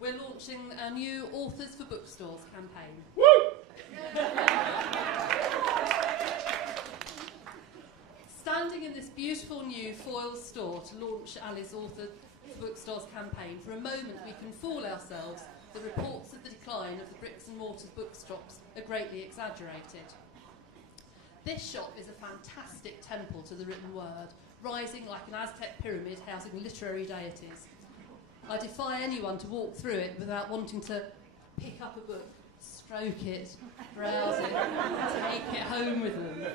We're launching our new Authors4Bookstores campaign. Woo! Standing in this beautiful new foil store to launch Ali's Authors4Bookstores campaign, for a moment we can fool ourselves that reports of the decline of the bricks and mortar bookshops are greatly exaggerated. This shop is a fantastic temple to the written word, rising like an Aztec pyramid housing literary deities. I defy anyone to walk through it without wanting to pick up a book, stroke it, browse it, take it home with them.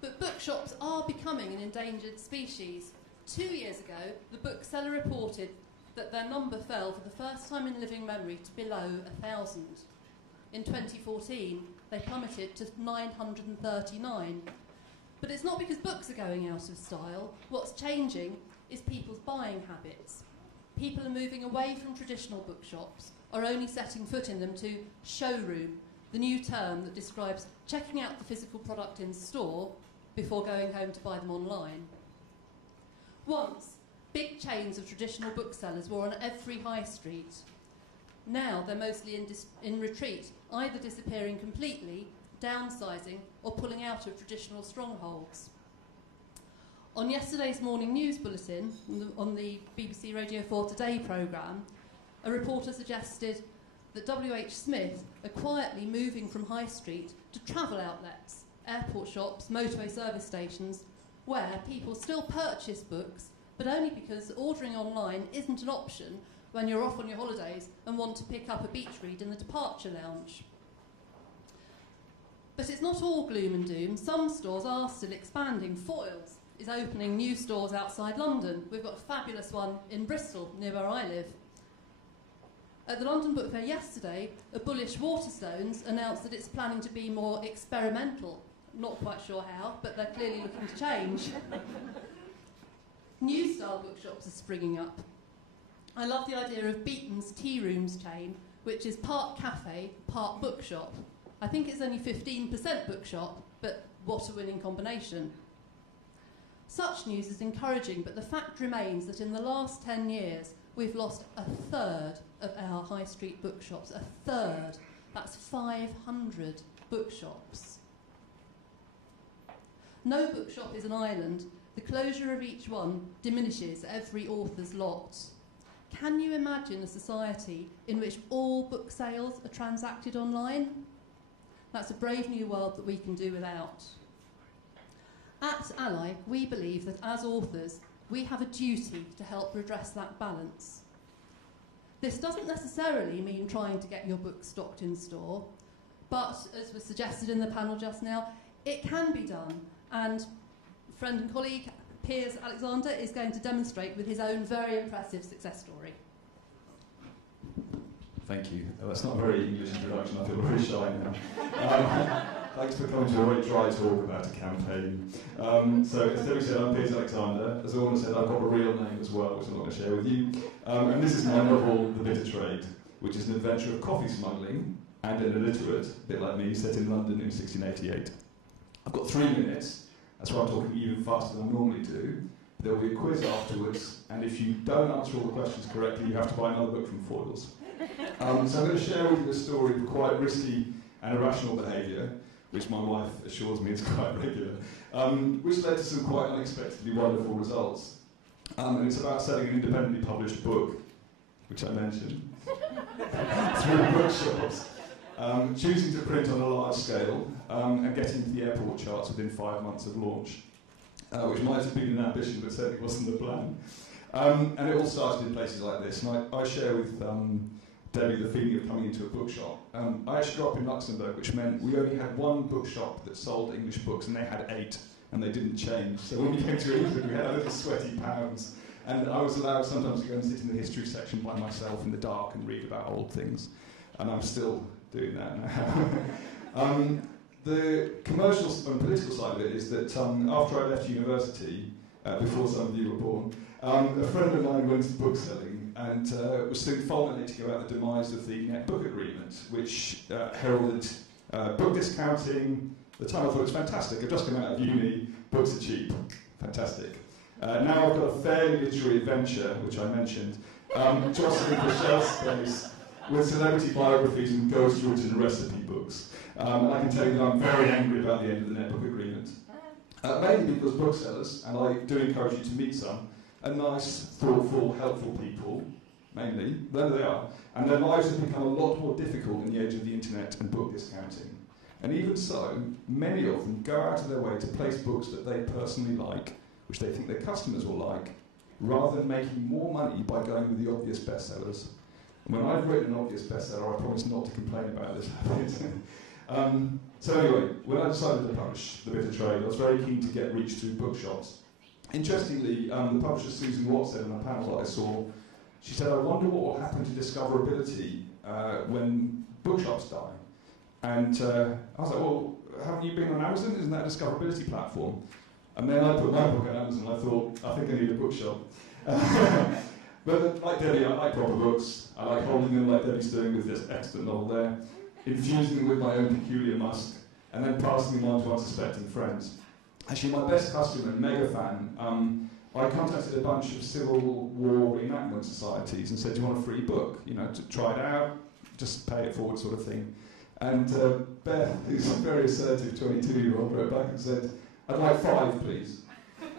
But bookshops are becoming an endangered species. 2 years ago, the bookseller reported that their number fell for the first time in living memory to below 1,000. In 2014, they plummeted to 939. But it's not because books are going out of style. What's changing is people's buying habits. People are moving away from traditional bookshops, are only setting foot in them to showroom, the new term that describes checking out the physical product in store before going home to buy them online. Once, big chains of traditional booksellers were on every high street. Now they're mostly in retreat, either disappearing completely, downsizing, or pulling out of traditional strongholds. On yesterday's morning news bulletin, on the BBC Radio 4 Today programme, a reporter suggested that W.H. Smith are quietly moving from high street to travel outlets, airport shops, motorway service stations, where people still purchase books, but only because ordering online isn't an option when you're off on your holidays and want to pick up a beach read in the departure lounge. But it's not all gloom and doom. Some stores are still expanding. Foyles is opening new stores outside London. We've got a fabulous one in Bristol, near where I live. At the London Book Fair yesterday, a bullish Waterstones announced that it's planning to be more experimental. Not quite sure how, but they're clearly looking to change. New style bookshops are springing up. I love the idea of Beaton's Tea Rooms chain, which is part cafe, part bookshop. I think it's only 15% bookshop, but what a winning combination. Such news is encouraging, but the fact remains that in the last 10 years, we've lost a third of our high street bookshops. A third. That's 500 bookshops. No bookshop is an island. The closure of each one diminishes every author's lot. Can you imagine a society in which all book sales are transacted online? That's a brave new world that we can do without. At Ally, we believe that as authors, we have a duty to help redress that balance. This doesn't necessarily mean trying to get your book stocked in store, but as was suggested in the panel just now, it can be done. And friend and colleague Piers Alexander is going to demonstrate with his own very impressive success story. Thank you. That's not a very English introduction. I feel very shy now. Thanks for coming to a very dry talk about a campaign. So, as Debbie said, I'm Piers Alexander. As Orna said, I've got a real name as well, which I'm not going to share with you. And this is my novel, The Bitter Trade, which is an adventure of coffee smuggling and an illiterate, a bit like me, set in London in 1688. I've got 3 minutes. That's why I'm talking even faster than I normally do. There'll be a quiz afterwards, and if you don't answer all the questions correctly, you have to buy another book from Foyles. So I'm going to share with you a story of quite risky and irrational behaviour, which my wife assures me is quite regular, which led to some quite unexpectedly wonderful results. And it's about selling an independently published book, which I mentioned, through bookshops, choosing to print on a large scale, and getting into the airport charts within 5 months of launch, which might have been an ambition, but certainly wasn't the plan. And it all started in places like this, and I share with Debbie the feeling of coming into a bookshop. I actually grew up in Luxembourg, which meant we only had one bookshop that sold English books, and they had 8, and they didn't change. So when we came to England, we had a little sweaty pounds, and I was allowed sometimes to go and sit in the history section by myself in the dark and read about old things, and I'm still doing that now. The commercial and political side of it is that after I left university, before some of you were born, a friend of mine went into bookselling and was still fulminating about the demise of the net book agreement, which heralded book discounting. At the time I thought it was fantastic. I've just come out of uni, books are cheap. Fantastic. Now I've got a fairly literary adventure, which I mentioned, jostling for shelf space with celebrity biographies and ghost-written recipe books. And I can tell you that I'm very angry about the end of the netbook agreement. Mainly because booksellers, and I do encourage you to meet some, are nice, thoughtful, helpful people, mainly, there they are, and their lives have become a lot more difficult in the age of the internet and book discounting. And even so, many of them go out of their way to place books that they personally like, which they think their customers will like, rather than making more money by going with the obvious bestsellers. And when I've written an obvious bestseller, I promise not to complain about this habit. So anyway, when I decided to publish The Bitter Trade, I was very keen to get reach through bookshops. Interestingly, the publisher Susan Watt said in a panel that I saw, she said, I wonder what will happen to discoverability when bookshops die. And I was like, well, haven't you been on Amazon? Isn't that a discoverability platform? And then I put my book on Amazon and I thought, I think I need a bookshop. But like Debbie, I like proper books. I like holding them like Debbie's doing with this excellent novel there, infusing them with my own peculiar musk, and then passing them on to unsuspecting friends. Actually, my best customer and mega fan, I contacted a bunch of Civil War reenactment societies and said, do you want a free book? You know, to try it out, just pay it forward sort of thing. And Beth, who's a very assertive 22-year-old, wrote back and said, I'd like 5, please.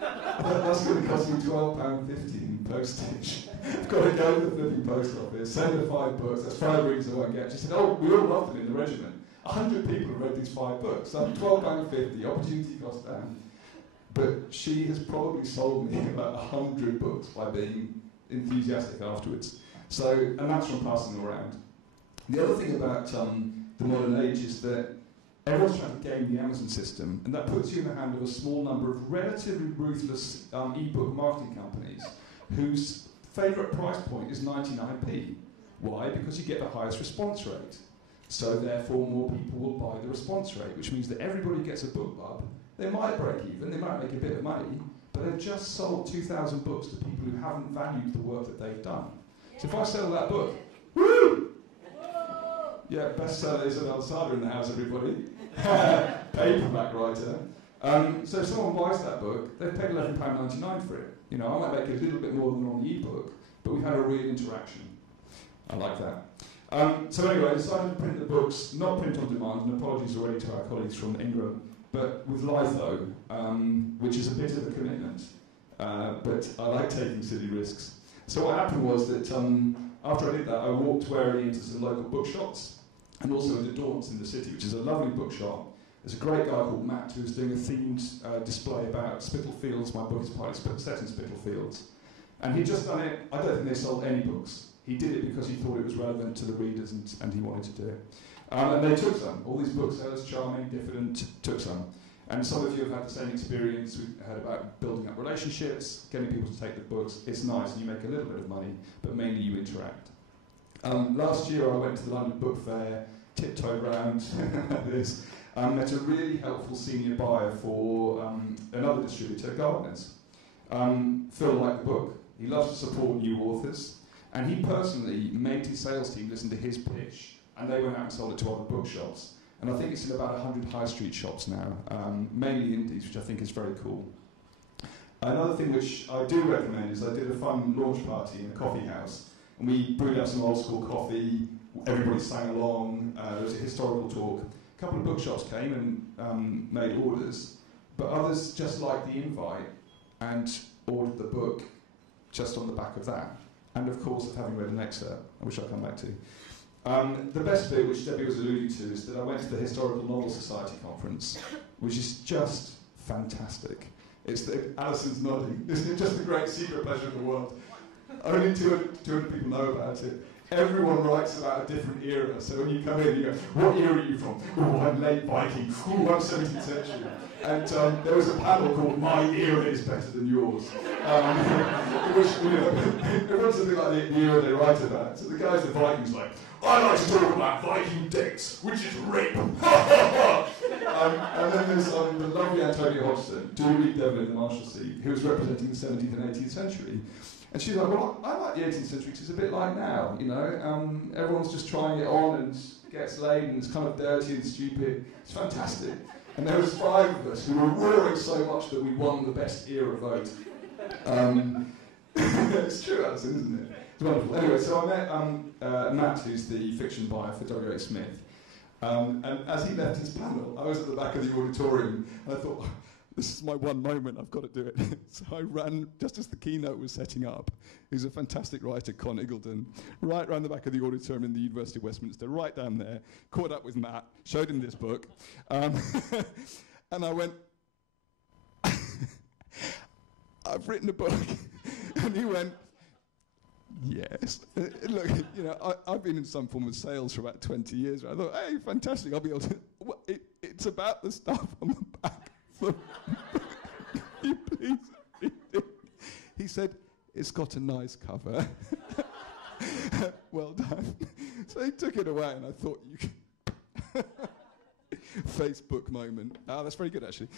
That's going to cost me £12.50 in postage. I've got to go to the flipping post office, send her 5 books, that's 5 readings I won't get. She said, oh, we all loved it in the regiment. 100 people have read these 5 books. So £12.50, opportunity cost down. But she has probably sold me about 100 books by being enthusiastic afterwards. So, and that's from passing them around. The other thing about the modern age is that everyone's trying to game the Amazon system, and that puts you in the hand of a small number of relatively ruthless e-book marketing companies whose favourite price point is 99p. Why? Because you get the highest response rate. So therefore more people will buy the response rate, which means that everybody gets a book club. They might break even, they might make a bit of money, but they've just sold 2,000 books to people who haven't valued the work that they've done. So if I sell that book, woo! Yeah, bestseller is an Alsada in the house, everybody. Paperback writer. So if someone buys that book, they've paid £11.99 for it. You know, I might make it a little bit more than on the e-book, but we've had a real interaction. I like that. So anyway, I decided to print the books, not print on demand, and apologies already to our colleagues from Ingram, but with litho, which is a bit of a commitment. But I like taking silly risks. So what happened was that after I did that, I walked warily into some local bookshops, and also in the Daunts in the city, which is a lovely bookshop. There's a great guy called Matt who's doing a themed display about Spitalfields. My book is partly set in Spitalfields. And he'd just done it, I don't think they sold any books. He did it because he thought it was relevant to the readers and he wanted to do it. And they took some. All these booksellers, charming, diffident, took some. And some of you have had the same experience. We've heard about building up relationships, getting people to take the books. It's nice, and you make a little bit of money, but mainly you interact. Last year I went to the London Book Fair, tiptoed around this, met a really helpful senior buyer for another distributor, Gardeners. Phil liked the book. He loves to support new authors, and he personally made his sales team listen to his pitch, and they went out and sold it to other bookshops. And I think it's in about 100 high street shops now, mainly indies, which I think is very cool. Another thing which I do recommend is I did a fun launch party in a coffee house, and we brewed up some old school coffee, everybody sang along, there was a historical talk. A couple of bookshops came and made orders, but others just liked the invite and ordered the book just on the back of that. And of course, of having read an excerpt, which I'll come back to. The best bit, which Debbie was alluding to, is that I went to the Historical Novel Society conference, which is just fantastic. Alison's nodding. Isn't it just the great secret pleasure of the world? Only 200 people know about it. Everyone writes about a different era, so when you come in, you go, what era are you from? Oh, I'm late Viking. Oh, I'm 17th century. And there was a panel called My Era is Better Than Yours. Which, you know, it was something like the era they write about. So the guys, the Vikings, like, I like to talk about Viking dates, which is rape. And then there's the lovely Antonia Hodgson, do read Devil in the Marshalsea, who was representing the 17th and 18th century. And she's like, well, I like the 18th century because it's a bit like now, you know. Everyone's just trying it on and gets laid and it's kind of dirty and stupid. It's fantastic. And there was 5 of us who were roaring so much that we won the best era vote. It's true, Alison, isn't it? It's wonderful. Anyway, so I met Matt, who's the fiction buyer for W.H. Smith. And as he left his panel, I was at the back of the auditorium, and I thought, this is my one moment, I've got to do it. So I ran, just as the keynote was setting up, who's a fantastic writer, Con Iggulden, right round the back of the auditorium in the University of Westminster, right down there, caught up with Matt, showed him this book, and I went, I've written a book. And he went, yes. Look, you know, I've been in some form of sales for about 20 years. I thought, hey, fantastic, I'll be able to... it's about the stuff on the back. Can you please read it? He said, it's got a nice cover. Well done. So he took it away, and I thought, you could... Facebook moment. That's very good, actually.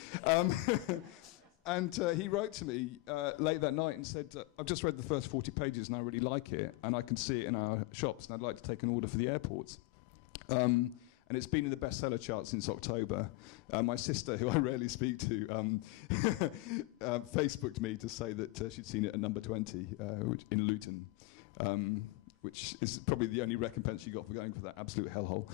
And he wrote to me late that night and said, I've just read the first 40 pages and I really like it, and I can see it in our shops, and I'd like to take an order for the airports. And it's been in the bestseller chart since October. My sister, who I rarely speak to, Facebooked me to say that she'd seen it at number 20 in Luton, which is probably the only recompense she got for going for that absolute hellhole.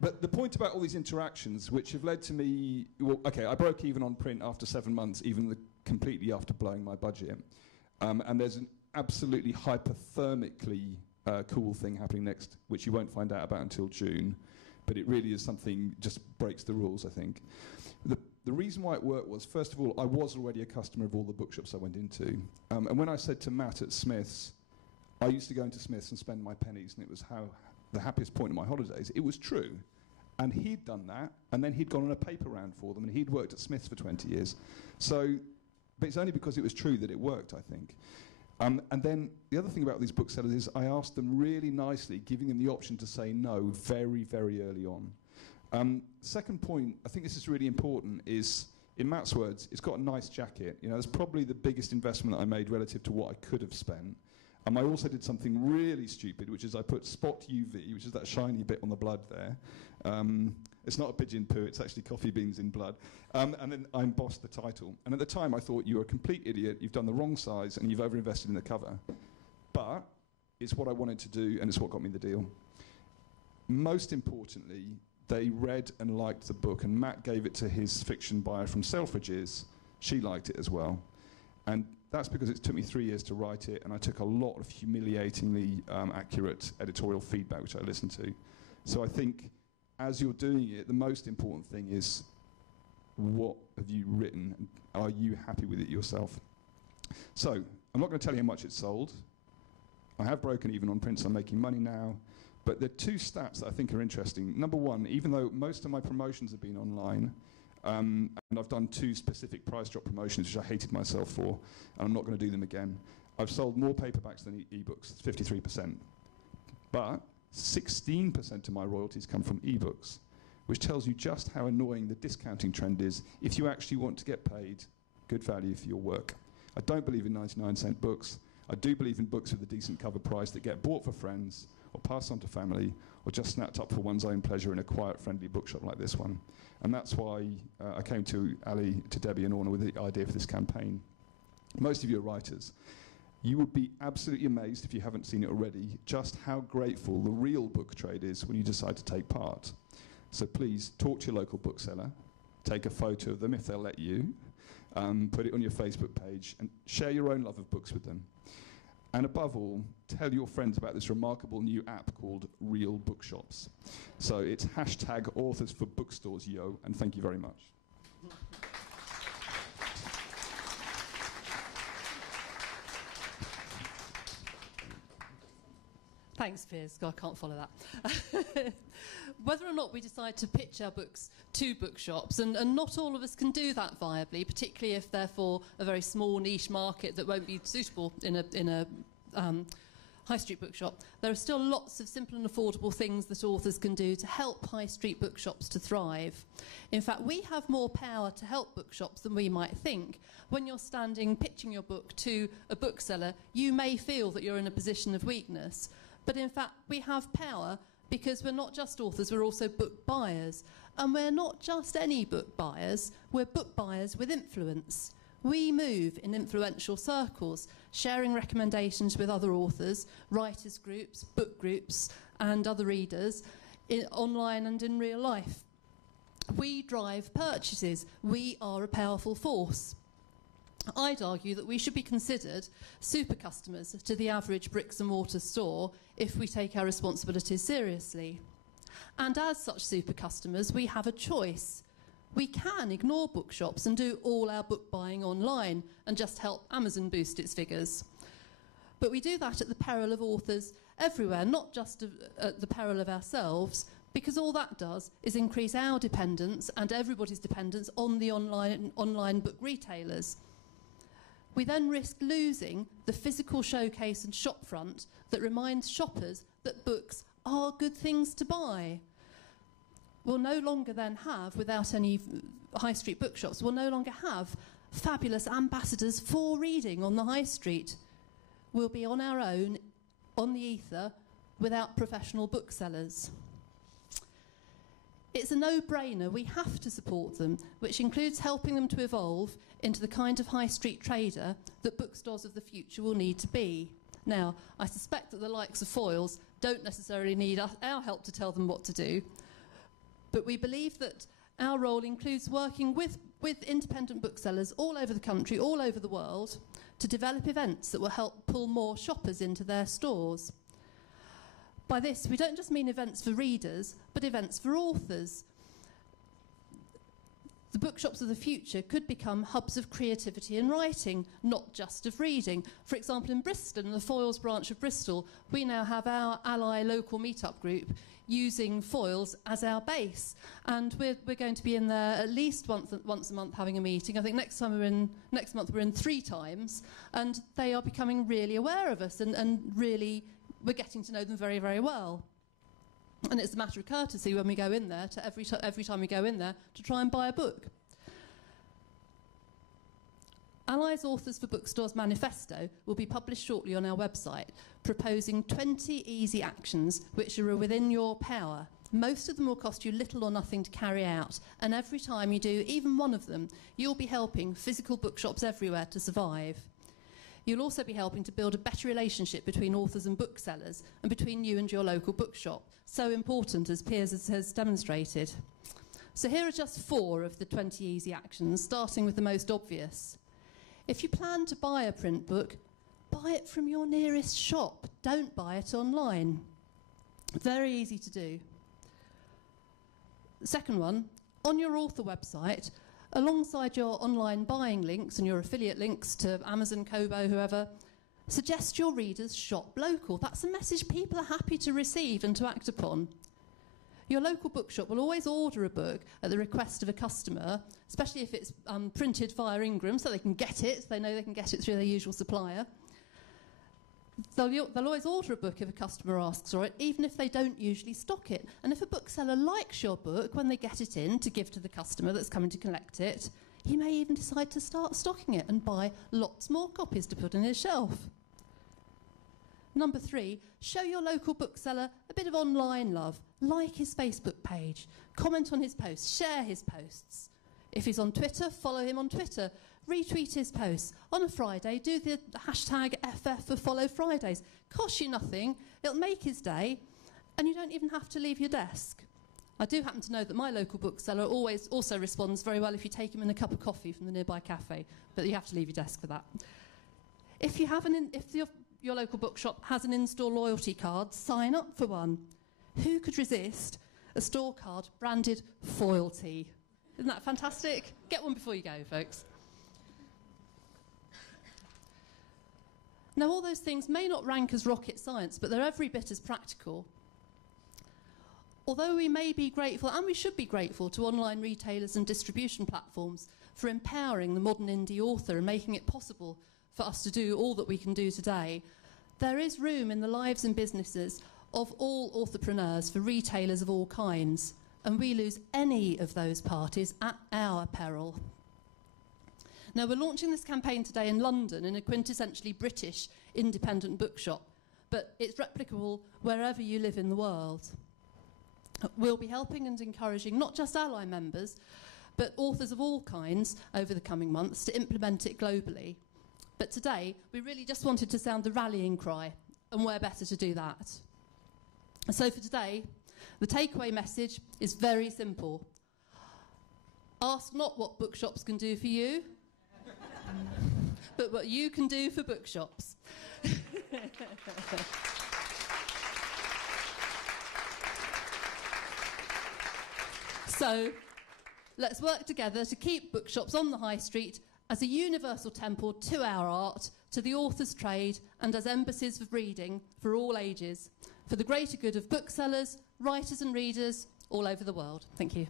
But the point about all these interactions, which have led to me... Well, OK, I broke even on print after 7 months, even completely after blowing my budget. And there's an absolutely hypothermically cool thing happening next, which you won't find out about until June. But it really is something, just breaks the rules, I think. The reason why it worked was, first of all, I was already a customer of all the bookshops I went into. And when I said to Matt at Smith's, I used to go into Smith's and spend my pennies, and it was the happiest point of my holidays. It was true. And he'd done that, and then he'd gone on a paper round for them, and he'd worked at Smith's for 20 years. So, but it's only because it was true that it worked, I think. And then the other thing about these booksellers is I asked them really nicely, giving them the option to say no very, very early on. Second point, I think this is really important, is, in Matt's words, it's got a nice jacket. You know, it's probably the biggest investment I made relative to what I could have spent. I also did something really stupid, which is I put Spot UV, which is that shiny bit on the blood there. It's not a pigeon poo, it's actually coffee beans in blood. And then I embossed the title. And at the time I thought, you're a complete idiot, you've done the wrong size, and you've overinvested in the cover. But it's what I wanted to do, and it's what got me the deal. Most importantly, they read and liked the book, and Matt gave it to his fiction buyer from Selfridges. She liked it as well. And that's because it took me 3 years to write it, and I took a lot of humiliatingly accurate editorial feedback, which I listened to. So I think, as you're doing it, the most important thing is, what have you written? And are you happy with it yourself? So, I'm not going to tell you how much it's sold. I have broken even on print, so I'm making money now. But there are two stats that I think are interesting. Number one, even though most of my promotions have been online, and I've done 2 specific price drop promotions, which I hated myself for, and I'm not going to do them again. I've sold more paperbacks than ebooks, it's 53%. But 16% of my royalties come from ebooks, which tells you just how annoying the discounting trend is if you actually want to get paid good value for your work. I don't believe in 99-cent books. I do believe in books with a decent cover price that get bought for friends, or passed on to family, or just snapped up for one's own pleasure in a quiet, friendly bookshop like this one. And that's why I came to Ali, to Debbie and Orna with the idea for this campaign. Most of you are writers. You would be absolutely amazed, if you haven't seen it already, just how grateful the real book trade is when you decide to take part. So please, talk to your local bookseller, take a photo of them if they'll let you, put it on your Facebook page, and share your own love of books with them. And above all, tell your friends about this remarkable new app called Real Bookshops. So it's hashtag Authors4Bookstores, yo, and thank you very much. Thanks, Piers. God, I can't follow that. Whether or not we decide to pitch our books to bookshops, and not all of us can do that viably, particularly if they're for a very small niche market that won't be suitable in a high street bookshop, there are still lots of simple and affordable things that authors can do to help high street bookshops to thrive. In fact, we have more power to help bookshops than we might think. When you're standing pitching your book to a bookseller, you may feel that you're in a position of weakness. But in fact, we have power because we're not just authors, we're also book buyers. And we're not just any book buyers, we're book buyers with influence. We move in influential circles, sharing recommendations with other authors, writers' groups, book groups, and other readers, online and in real life. We drive purchases. We are a powerful force. I'd argue that we should be considered super customers to the average bricks and mortar store if we take our responsibilities seriously. And as such super customers, we have a choice. We can ignore bookshops and do all our book buying online and just help Amazon boost its figures. But we do that at the peril of authors everywhere, not just at the peril of ourselves, because all that does is increase our dependence and everybody's dependence on the online book retailers. We then risk losing the physical showcase and shopfront that reminds shoppers that books are good things to buy. We'll no longer then have, without any high street bookshops, we'll no longer have fabulous ambassadors for reading on the high street. We'll be on our own, on the ether, without professional booksellers. It's a no-brainer. We have to support them, which includes helping them to evolve into the kind of high street trader that bookstores of the future will need to be. Now, I suspect that the likes of Foyles don't necessarily need our help to tell them what to do, but we believe that our role includes working with independent booksellers all over the country, all over the world, to develop events that will help pull more shoppers into their stores. By this, we don't just mean events for readers, but events for authors. The bookshops of the future could become hubs of creativity and writing, not just of reading. For example, in Bristol, in the Foyles branch of Bristol, we now have our ally local meetup group using Foyles as our base. And we're going to be in there at least once a month having a meeting. I think next month we're in 3 times. And they are becoming really aware of us and really we're getting to know them very, very well. And it's a matter of courtesy when we go in there, to every time we go in there, to try and buy a book. Allies Authors4Bookstores manifesto will be published shortly on our website, proposing 20 easy actions which are within your power. Most of them will cost you little or nothing to carry out, and every time you do even one of them, you'll be helping physical bookshops everywhere to survive. You'll also be helping to build a better relationship between authors and booksellers and between you and your local bookshop. So important, as Piers has demonstrated. So here are just 4 of the 20 easy actions, starting with the most obvious. If you plan to buy a print book, buy it from your nearest shop. Don't buy it online. Very easy to do. The second one, on your author website, alongside your online buying links and your affiliate links to Amazon, Kobo, whoever, suggest your readers shop local. That's a message people are happy to receive and to act upon. Your local bookshop will always order a book at the request of a customer, especially if it's printed via Ingram, so they can get it. They know they can get it through their usual supplier. They'll always order a book if a customer asks for it, even if they don't usually stock it. And if a bookseller likes your book when they get it in to give to the customer that's coming to collect it, he may even decide to start stocking it and buy lots more copies to put on his shelf. Number 3, show your local bookseller a bit of online love. Like his Facebook page, comment on his posts, share his posts. If he's on Twitter, follow him on Twitter. Retweet his posts. On a Friday, do the hashtag FF for Follow Fridays. Costs you nothing, it'll make his day, and you don't even have to leave your desk. I do happen to know that my local bookseller always also responds very well if you take him in a cup of coffee from the nearby cafe, but you have to leave your desk for that. If your local bookshop has an in-store loyalty card, sign up for one. Who could resist a store card branded Foyalty? Isn't that fantastic? Get one before you go, folks. Now, all those things may not rank as rocket science, but they're every bit as practical. Although we may be grateful, and we should be grateful, to online retailers and distribution platforms for empowering the modern indie author and making it possible for us to do all that we can do today, there is room in the lives and businesses of all authorpreneurs for retailers of all kinds, and we lose any of those parties at our peril. Now, we're launching this campaign today in London in a quintessentially British independent bookshop, but it's replicable wherever you live in the world. We'll be helping and encouraging not just ally members, but authors of all kinds over the coming months to implement it globally. But today, we really just wanted to sound the rallying cry, and where better to do that? And so for today, the takeaway message is very simple. Ask not what bookshops can do for you, but what you can do for bookshops. So, let's work together to keep bookshops on the high street as a universal temple to our art, to the author's trade, and as embassies of reading for all ages, for the greater good of booksellers, writers and readers all over the world. Thank you.